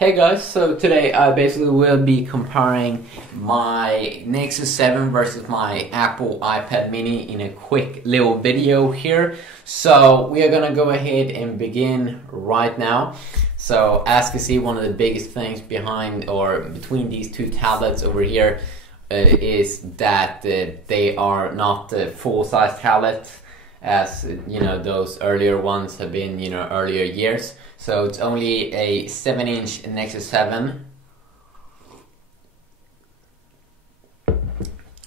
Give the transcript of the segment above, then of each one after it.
Hey guys, so today I basically will be comparing my Nexus 7 versus my Apple iPad mini in a quick little video here. So we are gonna go ahead and begin right now. So as you see, one of the biggest things behind or between these two tablets over here is that they are not full-size tablets, as you know those earlier ones have been, earlier years. So it's only a 7-inch Nexus 7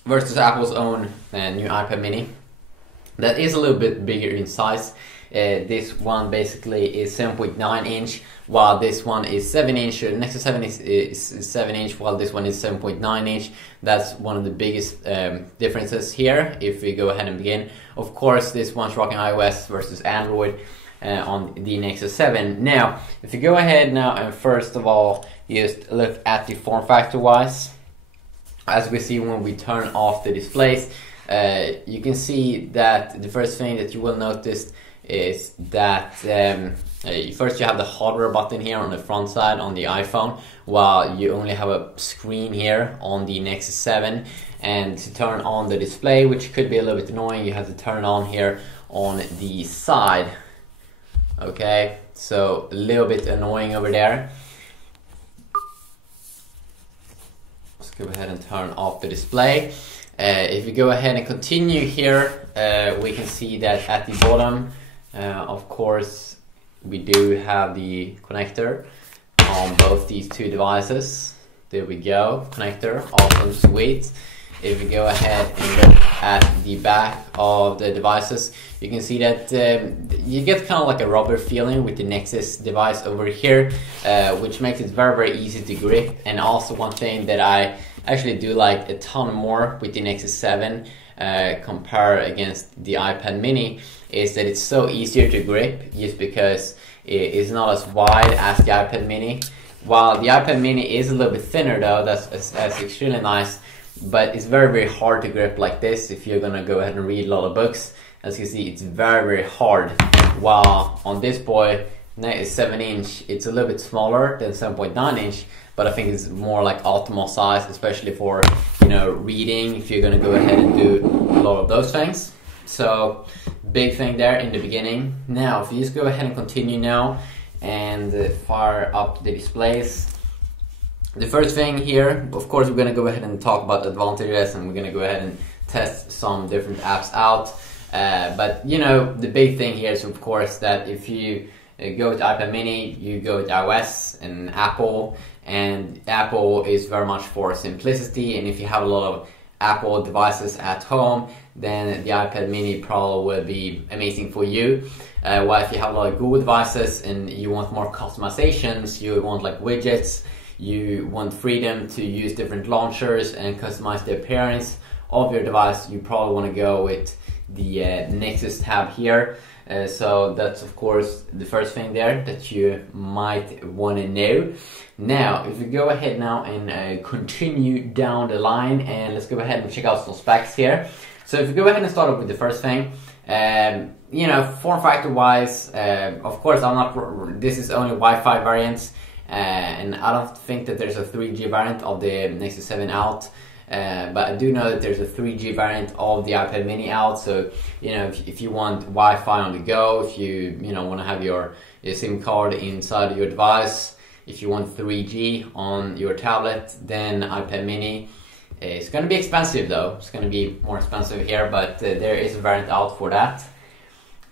versus Apple's own new iPad mini. That is a little bit bigger in size. This one basically is 7.9 inch, while this one is 7 inch. Nexus 7 is 7 inch, while this one is 7.9 inch. That's one of the biggest differences here. If we go ahead and begin, of course, this one's rocking iOS versus Android on the Nexus 7. Now, if you go ahead now and first of all just look at the form factor wise, as we see when we turn off the displays, you can see that the first thing that you will notice is that first you have the hardware button here on the front side on the iPhone, while you only have a screen here on the Nexus 7. And to turn on the display, which could be a little bit annoying, you have to turn on here on the side. Okay, so a little bit annoying over there. Let's go ahead and turn off the display. If we go ahead and continue here, we can see that at the bottom, of course, we do have the connector on both these two devices. There we go, connector, awesome, sweet. If we go ahead and look at the back of the devices, you can see that you get kind of like a rubber feeling with the Nexus device over here, which makes it very easy to grip. And also one thing that I actually do like a ton more with the Nexus 7 compared against the iPad mini is that it's so easier to grip, just because it is not as wide as the iPad mini. While the iPad mini is a little bit thinner though, that's extremely nice. But it's very hard to grip like this if you're gonna go ahead and read a lot of books. As you can see, it's very hard. While on this boy, is 7 inch, it's a little bit smaller than 7.9 inch, but I think it's more like optimal size, especially for reading, if you're gonna go ahead and do a lot of those things. So big thing there in the beginning. Now if you just go ahead and continue now and fire up the displays. The first thing here, of course, we're going to go ahead and talk about the advantages, and we're going to go ahead and test some different apps out. But the big thing here is, of course, that if you go with iPad mini, you go with iOS and Apple is very much for simplicity. And if you have a lot of Apple devices at home, then the iPad mini probably will be amazing for you. While if you have a lot of Google devices and you want more customizations, you want like widgets, you want freedom to use different launchers and customize the appearance of your device, you probably want to go with the Nexus tab here. So that's of course the first thing there that you might want to know. Now if we go ahead now and continue down the line, and let's go ahead and check out some specs here. So if we go ahead and start off with the first thing, form factor wise, of course this is only Wi-Fi variants. And I don't think that there's a 3G variant of the Nexus 7 out, but I do know that there's a 3G variant of the iPad mini out. So if you want Wi-Fi on the go, if you want to have your SIM card inside of your device, if you want 3G on your tablet, then iPad mini. It's going to be expensive though. It's going to be more expensive here, but there is a variant out for that.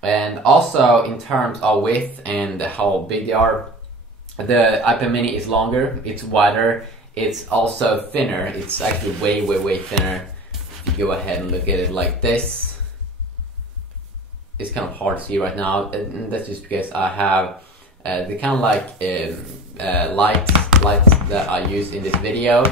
And also in terms of width and how big they are, the iPad mini is longer, it's wider, it's also thinner. It's actually way thinner. If you go ahead and look at it like this, it's kind of hard to see right now, and that's just because I have the kind of like lights that I use in this video.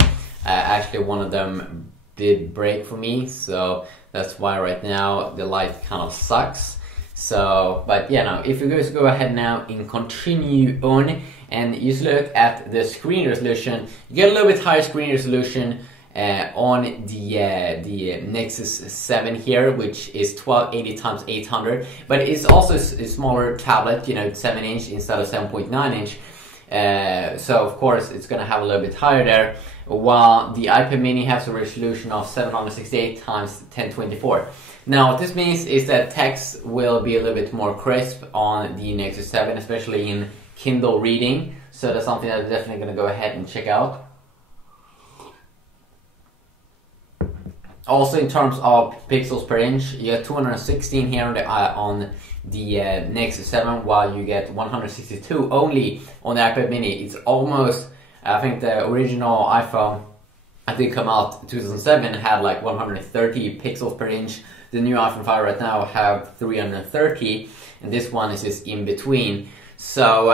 Actually one of them did break for me, so that's why right now the light kind of sucks. So, but now if you guys go ahead now and continue on and you just look at the screen resolution, you get a little bit higher screen resolution on the Nexus 7 here, which is 1280 x 800, but it's also a smaller tablet, 7 inch instead of 7.9 inch. So of course it's going to have a little bit higher there, while the iPad mini has a resolution of 768 times 1024. Now what this means is that text will be a little bit more crisp on the Nexus 7, especially in Kindle reading, so that's something that I'm definitely going to go ahead and check out. Also, in terms of pixels per inch, you get 216 here on the Nexus 7, while you get 162 only on the iPad mini. It's almost, I think the original iPhone, I think come out in 2007, had like 130 pixels per inch. The new iPhone 5 right now have 330, and this one is just in between. So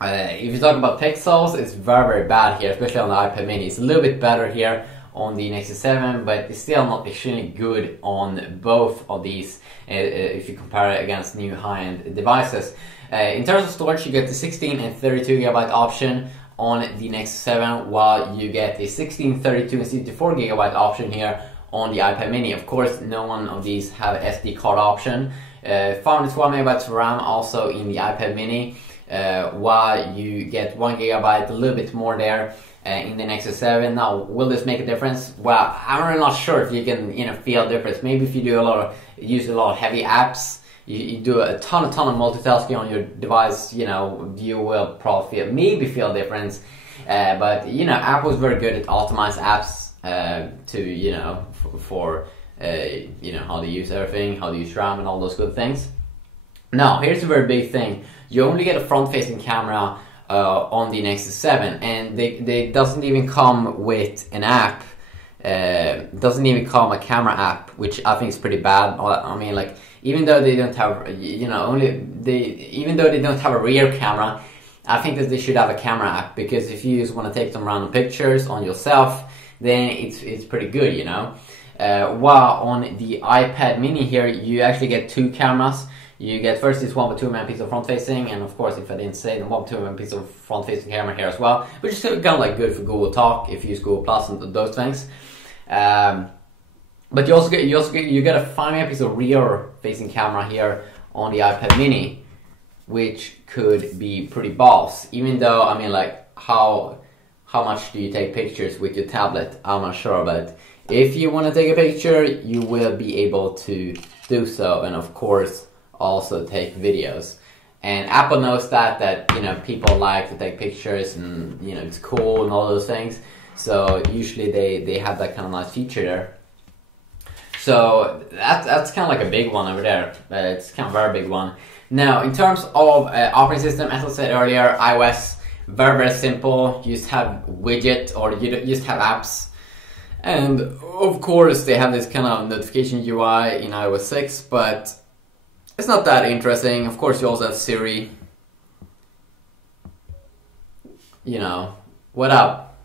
if you talk about pixels, it's very, very bad here, especially on the iPad mini. It's a little bit better here on the Nexus 7, but it's still not extremely good on both of these if you compare it against new high-end devices. In terms of storage, you get the 16 and 32 gigabyte option on the Nexus 7, while you get a 16, 32 and 64 gigabyte option here on the iPad mini. Of course, no one of these have SD card option. 512 megabytes of RAM also in the iPad mini, while you get 1 gigabyte, a little bit more there in the Nexus 7. Now, will this make a difference? Well, I'm really not sure if you can, feel a difference. Maybe if you do use a lot of heavy apps, you do a ton of multitasking on your device, you will probably feel a difference. But Apple's very good at optimized apps to for how to use everything, how to use RAM and all those good things. Now, here's a very big thing. You only get a front-facing camera on the Nexus 7, and they doesn't even come with an app. Doesn't even come a camera app, which I think is pretty bad. I mean, like, even though they don't have, even though they don't have a rear camera, I think that they should have a camera app, because if you just want to take some random pictures on yourself, then it's pretty good, While on the iPad mini here, you actually get two cameras. You get first this 1.2 megapixel front facing, and of course, if I didn't say, the 1.2 megapixel front facing camera here as well, which is kind of like good for Google Talk if you use Google Plus and those things. But you get a 5 megapixel rear facing camera here on the iPad mini, which could be pretty balls. Even though, I mean, like, how much do you take pictures with your tablet? I'm not sure, but if you want to take a picture, you will be able to do so, and of course also take videos. And Apple knows that people like to take pictures, and it's cool and all those things. So usually they have that kind of nice feature there. So that's kind of like a big one over there. It's kind of a very big one. Now, in terms of operating system, as I said earlier, iOS, very, very simple. You just have widget, or you just have apps. And of course they have this kind of notification UI in iOS 6, but it's not that interesting. Of course you also have Siri. What up?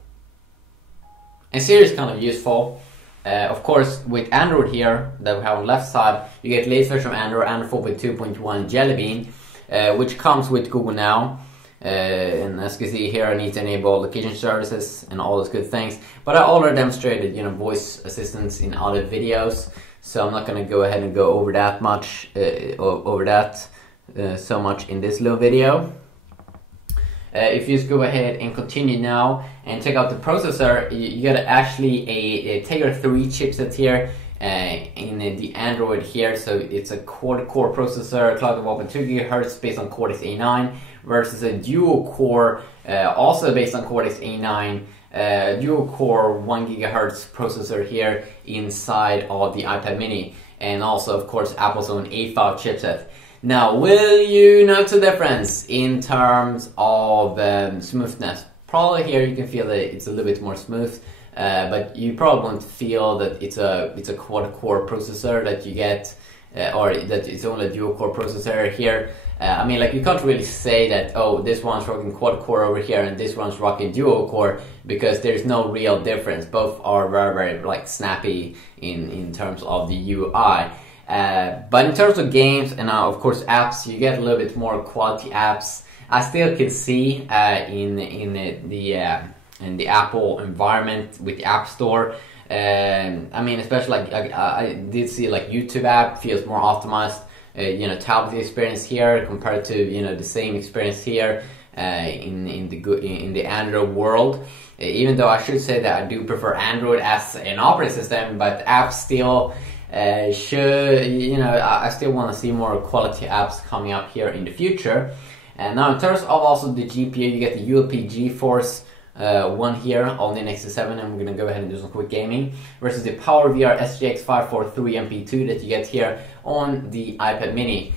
And Siri is kind of useful. Of course, with Android here, that we have on the left side, you get latest version of Android 4.2.1 Jelly Bean, which comes with Google Now. And as you can see here, I need to enable location services and all those good things. But I already demonstrated, voice assistants in other videos, so I'm not going to go ahead and go over that much, so much in this little video. If you just go ahead and continue now and check out the processor, you get actually a Tegra 3 chipset here in the Android here. So it's a quad-core processor, clock of 1.2 GHz based on Cortex A9, versus a dual-core, also based on Cortex A9, dual-core 1 GHz processor here inside of the iPad mini, and also, of course, Apple's own A5 chipset. Now, will you notice a difference in terms of smoothness? Probably here you can feel that it's a little bit more smooth, but you probably won't feel that it's a quad-core processor that you get, or that it's only a dual-core processor here. I mean, like, you can't really say that, oh, this one's rocking quad-core over here and this one's rocking dual-core, because there's no real difference. Both are very, very, like, snappy in terms of the UI. But in terms of games and of course apps, you get a little bit more quality apps. I still can see in the Apple environment with the App Store. I mean, especially like I did see like YouTube app feels more optimized. Tablet experience here compared to the same experience here. in the Android world. Even though I should say that I do prefer Android as an operating system, but apps still I still want to see more quality apps coming up here in the future. And now in terms of also the GPU, you get the ULP GeForce one here on the Nexus 7, and we're going to go ahead and do some quick gaming, versus the PowerVR SGX 543 MP2 that you get here on the iPad mini,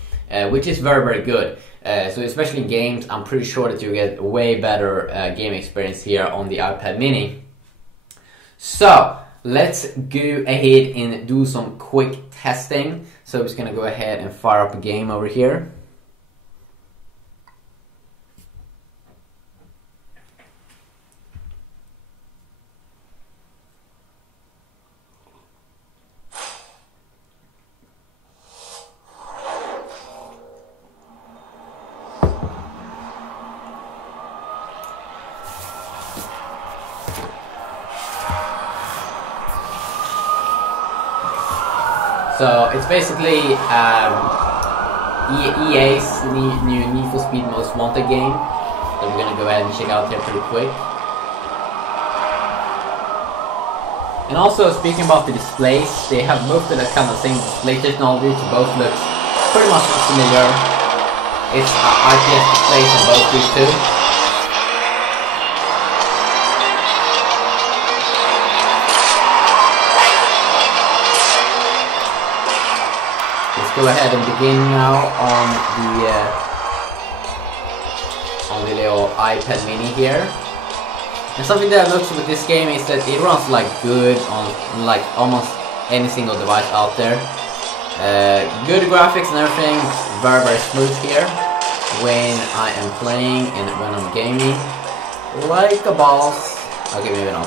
which is very, very good. So especially in games, I'm pretty sure that you get a way better game experience here on the iPad mini. So let's go ahead and do some quick testing. So I'm just going to go ahead and fire up a game over here. So it's basically EA's new Need for Speed Most Wanted game that we're gonna go ahead and check out here pretty quick. And also, speaking about the displays, they have both the kind of same display technology, so both looks pretty much similar. It's IPS displays on both these two. Go ahead and begin now on the little iPad mini here. And something that I noticed with this game is that it runs like good on like almost any single device out there. Good graphics and everything, very, very smooth here when I am playing and when I'm gaming. Like a boss. Okay, maybe not.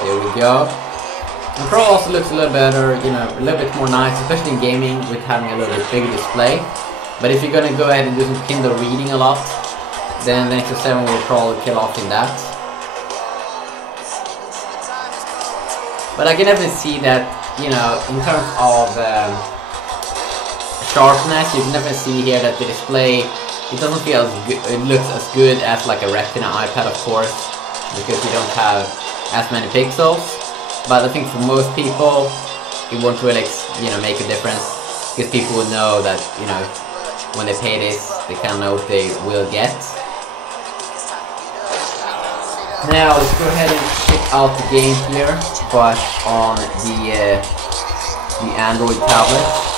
There we go. The Pro also looks a little better, you know, a little bit more nice, especially in gaming with having a little bit bigger display. But if you're gonna go ahead and do some Kindle reading a lot, then the Nexus 7 will probably kill off in that. But I can definitely see that, you know, in terms of sharpness, you can definitely see here that the display, it doesn't feel as good, it looks as good as like a Retina iPad, of course, because you don't have as many pixels. But I think for most people it won't really, you know, make a difference, because people will know that, you know, when they pay this, they kind of know what they will get. Now let's go ahead and check out the game here, but on the Android tablet.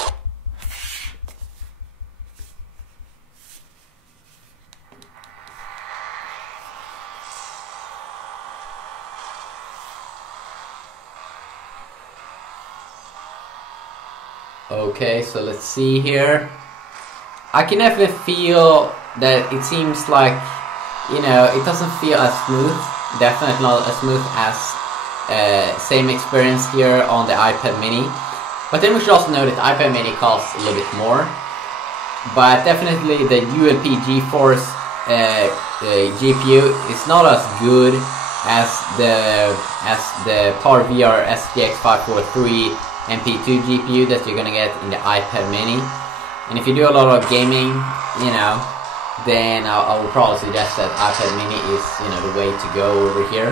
Okay, so let's see here. I can definitely feel that it seems like, you know, it doesn't feel as smooth. Definitely not as smooth as same experience here on the iPad mini. But then we should also know that the iPad mini costs a little bit more. But definitely the ULP GeForce GPU is not as good as the PowerVR SGX 543 MP2 GPU that you're gonna get in the iPad mini. And if you do a lot of gaming, you know, then I would probably suggest that iPad mini is, you know, the way to go over here.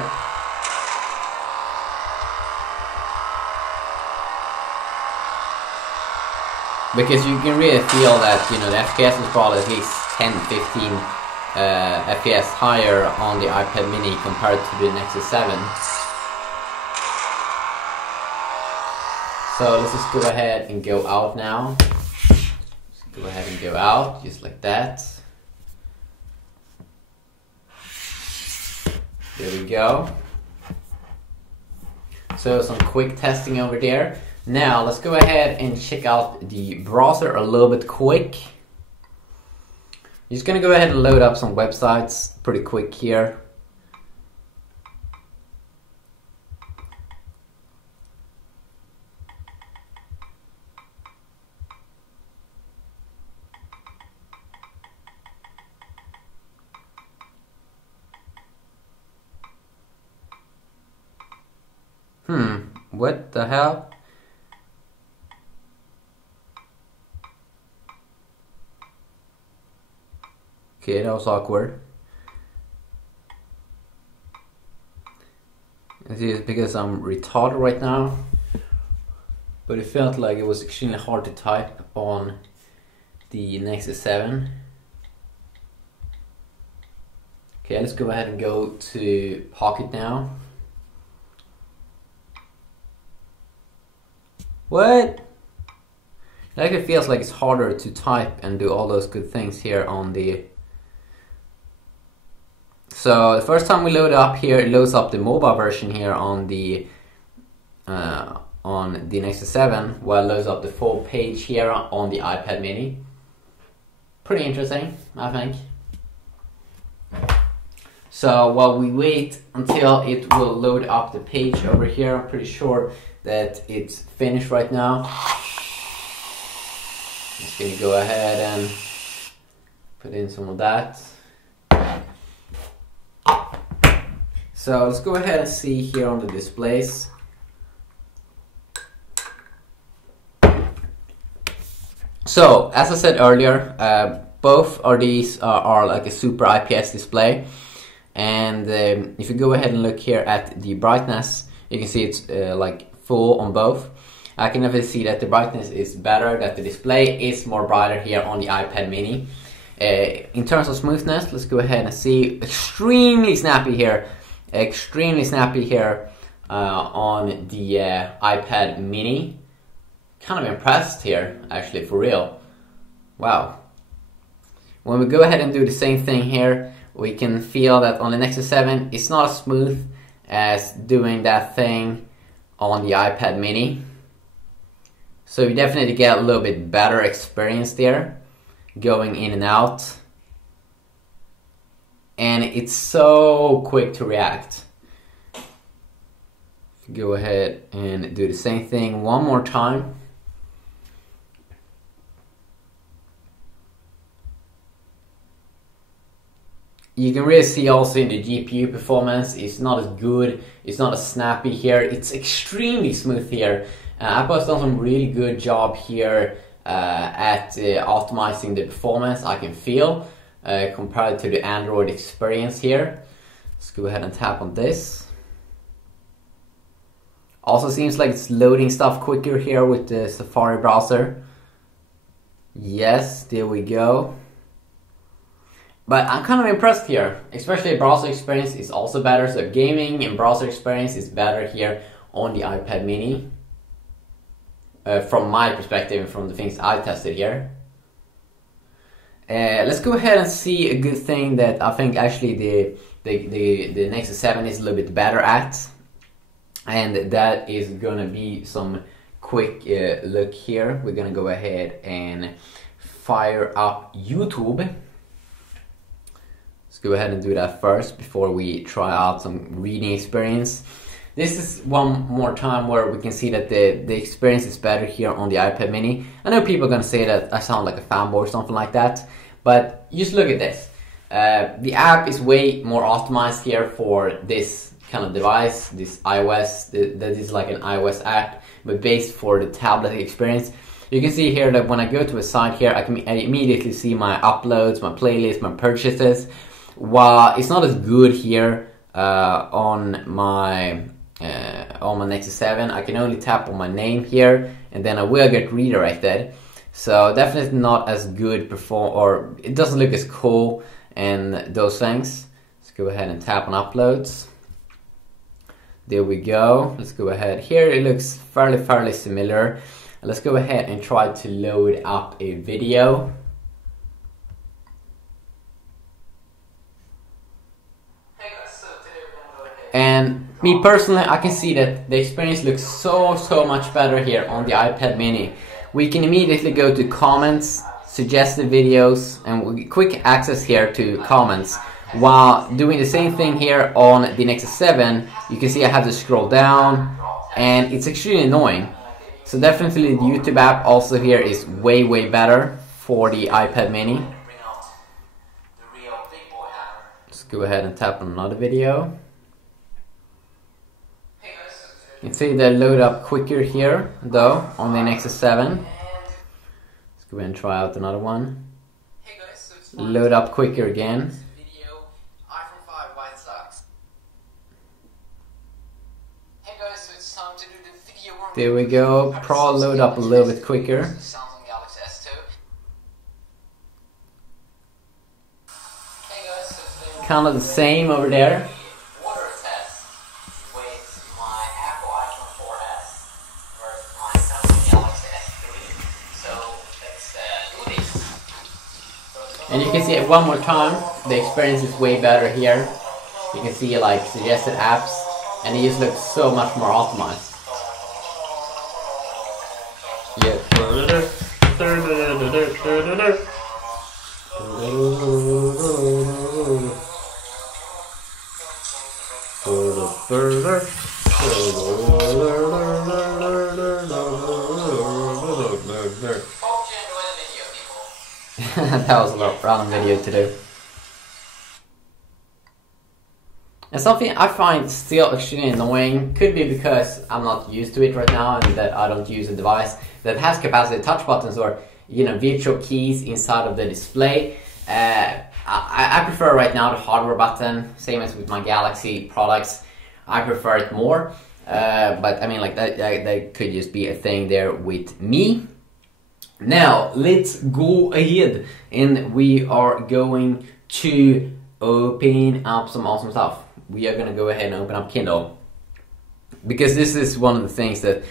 Because you can really feel that, you know, the FPS is probably at least 10-15 FPS higher on the iPad mini compared to the Nexus 7. So let's just go ahead and go out now. Just go ahead and go out, just like that. There we go. So some quick testing over there. Now let's go ahead and check out the browser a little bit quick. I'm just gonna go ahead and load up some websites pretty quick here. What the hell? Okay, that was awkward. This is because I'm retarded right now, but it felt like it was extremely hard to type on the Nexus 7. Okay, let's go ahead and go to Pocket now. What? It actually feels like it's harder to type and do all those good things here on the... So the first time we load up here, it loads up the mobile version here on the Nexus 7, while it loads up the full page here on the iPad mini. Pretty interesting, I think. So while we wait until it will load up the page over here, I'm pretty sure that it's finished right now. I'm just gonna go ahead and put in some of that. So let's go ahead and see here on the displays. So as I said earlier, both of these are like a super IPS display, and if you go ahead and look here at the brightness, you can see it's like full on both. I can definitely see that the brightness is better, that the display is more brighter here on the iPad mini. In terms of smoothness, let's go ahead and see, extremely snappy here on the iPad mini. Kind of impressed here, actually, for real. Wow. When we go ahead and do the same thing here, we can feel that on the Nexus 7 it's not as smooth as doing that thing on the iPad mini. So you definitely get a little bit better experience there, going in and out. And it's so quick to react. Go ahead and do the same thing one more time. You can really see also in the GPU performance, it's not as good, it's not as snappy here, it's extremely smooth here. Apple's done some really good job here at optimizing the performance, I can feel, compared to the Android experience here. Let's go ahead and tap on this. Also seems like it's loading stuff quicker here with the Safari browser. Yes, there we go. But I'm kind of impressed here, especially browser experience is also better. So gaming and browser experience is better here on the iPad mini. From my perspective and from the things I tested here. Let's go ahead and see a good thing that I think actually the Nexus 7 is a little bit better at. And that is gonna be some quick look here. We're gonna go ahead and fire up YouTube. Let's go ahead and do that first before we try out some reading experience. This is one more time where we can see that the experience is better here on the iPad mini. I know people are gonna say that I sound like a fanboy or something like that, but just look at this. The app is way more optimized here for this kind of device, this iOS, that is like an iOS app, but based for the tablet experience. You can see here that when I go to a site here, I immediately see my uploads, my playlists, my purchases. While it's not as good here on my Nexus 7, I can only tap on my name here, and then I will get redirected. So definitely not as good or it doesn't look as cool and those things. Let's go ahead and tap on uploads. There we go. Let's go ahead. Here it looks fairly similar. Let's go ahead and try to load up a video. And me personally, I can see that the experience looks so much better here on the iPad mini. We can immediately go to comments, suggested videos, and we get quick access here to comments. While doing the same thing here on the Nexus 7, you can see I have to scroll down, and it's extremely annoying. So definitely the YouTube app also here is way better for the iPad mini. Let's go ahead and tap on another video. You can see they load up quicker here though on the Nexus 7. Let's go ahead and try out another one. Hey guys, so load up quicker again. There we go, Pro load up a little bit quicker. Kind of the same over there. And you can see it one more time, the experience is way better here. You can see like suggested apps, and it just looks so much more optimized. Yeah. That was a lot of random video to do. And something I find still extremely annoying, could be because I'm not used to it right now and that I don't use a device that has capacitive touch buttons or, you know, virtual keys inside of the display. I prefer right now the hardware button, same as with my Galaxy products. I prefer it more, but I mean, like that could just be a thing there with me. Now let's go ahead and we are going to open up some awesome stuff. We are gonna go ahead and open up Kindle, because this is one of the things that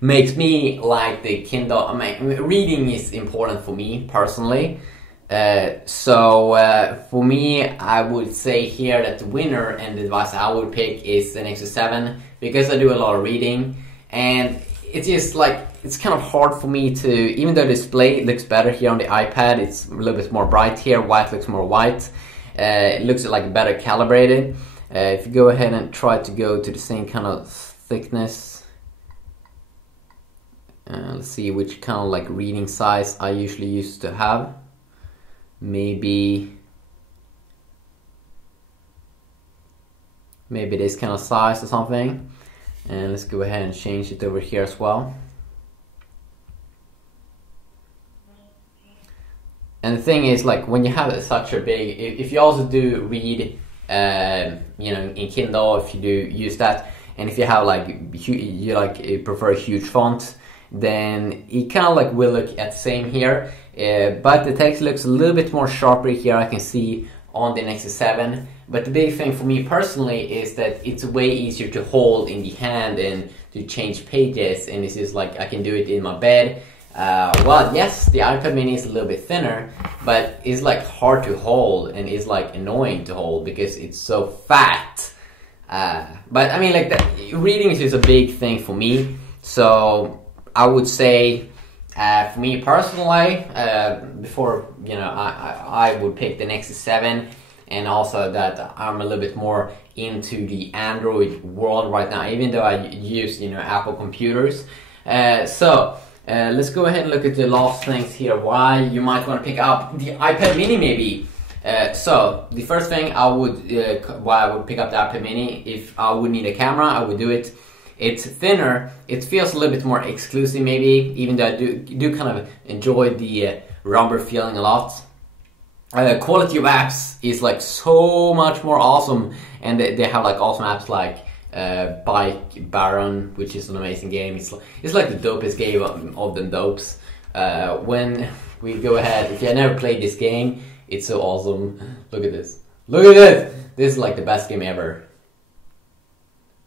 makes me like the Kindle. I mean, reading is important for me personally. For me, I would say here that the winner and the device I would pick is the Nexus 7, because I do a lot of reading, and it's just like, it's kind of hard for me to, even though the display looks better here on the iPad, it's a little bit more bright here, white looks more white, it looks like better calibrated. If you go ahead and try to go to the same kind of thickness, let's see which kind of like reading size I usually used to have. Maybe this kind of size or something. And let's go ahead and change it over here as well. And the thing is, like, when you have such a big, if you also do read, you know, in Kindle, if you do use that, and if you have like, you prefer a huge font, then it kind of like will look at the same here, but the text looks a little bit more sharper here, I can see on the Nexus 7. But the big thing for me personally is that it's way easier to hold in the hand and to change pages, and this is like, I can do it in my bed. Well, yes, the iPad mini is a little bit thinner, but it's like hard to hold and it's like annoying to hold because it's so fat. But I mean, like, reading is just a big thing for me, so I would say, for me personally, before, you know, I would pick the Nexus 7, and also that I'm a little bit more into the Android world right now, even though I use, you know, Apple computers. Let's go ahead and look at the last things here, why you might want to pick up the iPad mini maybe. So the first thing I would, why I would pick up the iPad mini, if I would need a camera, I would do it. It's thinner, it feels a little bit more exclusive maybe, even though I do kind of enjoy the rubber feeling a lot. Quality of apps is like so much more awesome, and they have like awesome apps like Bike Baron, which is an amazing game. It's like the dopest game of the dopes. When we go ahead, if you have never played this game, it's so awesome. Look at this. Look at this! This is like the best game ever.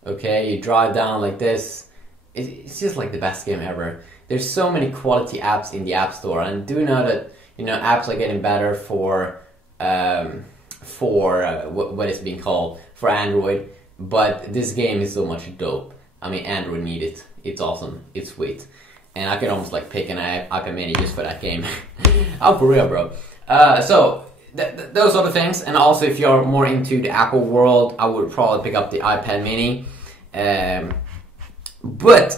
Okay, you drive down like this. It's just like the best game ever. There's so many quality apps in the App Store, and do know that, you know, apps are getting better for what is being called for Android. But this game is so much dope. I mean, Android need it. It's awesome. It's sweet. And I can almost like pick an iPad mini just for that game. I'm for real, bro. Those are the things. And also, if you're more into the Apple world, I would probably pick up the iPad mini. Good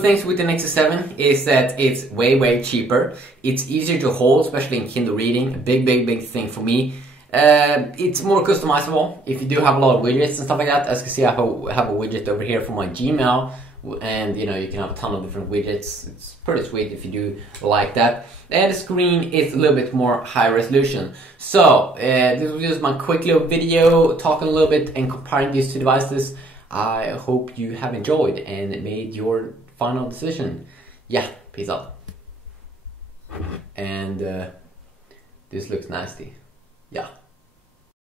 things with the Nexus 7 is that it's way cheaper. It's easier to hold, especially in Kindle reading. A big thing for me. It's more customizable if you do have a lot of widgets and stuff like that. As you can see, I have a widget over here for my Gmail, and you know, you can have a ton of different widgets. It's pretty sweet if you do like that. And the screen is a little bit more high resolution. So this was just my quick little video talking a little bit and comparing these two devices. I hope you have enjoyed and made your final decision. Yeah, peace out. And this looks nasty. Yeah.